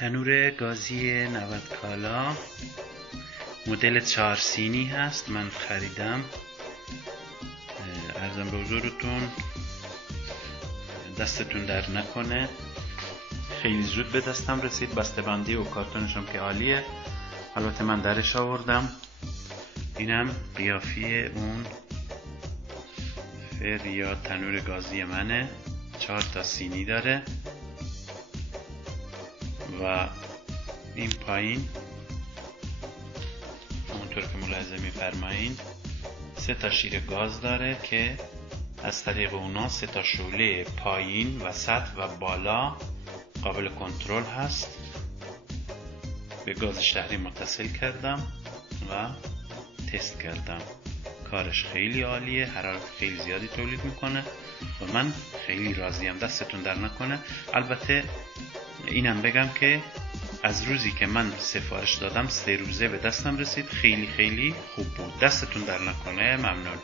تنور گازی 90 کالا مدل 4 سینی هست. من خریدم. عرضم به حضورتون دستتون در نکنه. خیلی زود به دستم رسید. بسته‌بندی و کارتونشم که عالیه. البته من درش آوردم. اینم قیافی اون فر یا تنور گازی منه. 4 تا سینی داره و این پایین همونطور که ملاحظه می‌فرمایید 3 تا شیر گاز داره که از طریق اونا 3 تا شعله پایین، وسط و بالا قابل کنترل هست. به گاز شهری متصل کردم و تست کردم. کارش خیلی عالیه. حرارت خیلی زیادی تولید میکنه و من خیلی راضیم. دستتون در نکنه. البته اینم بگم که از روزی که من سفارش دادم 3 روزه به دستم رسید. خیلی خیلی خوب بود. دستتون در نکنه. ممنون.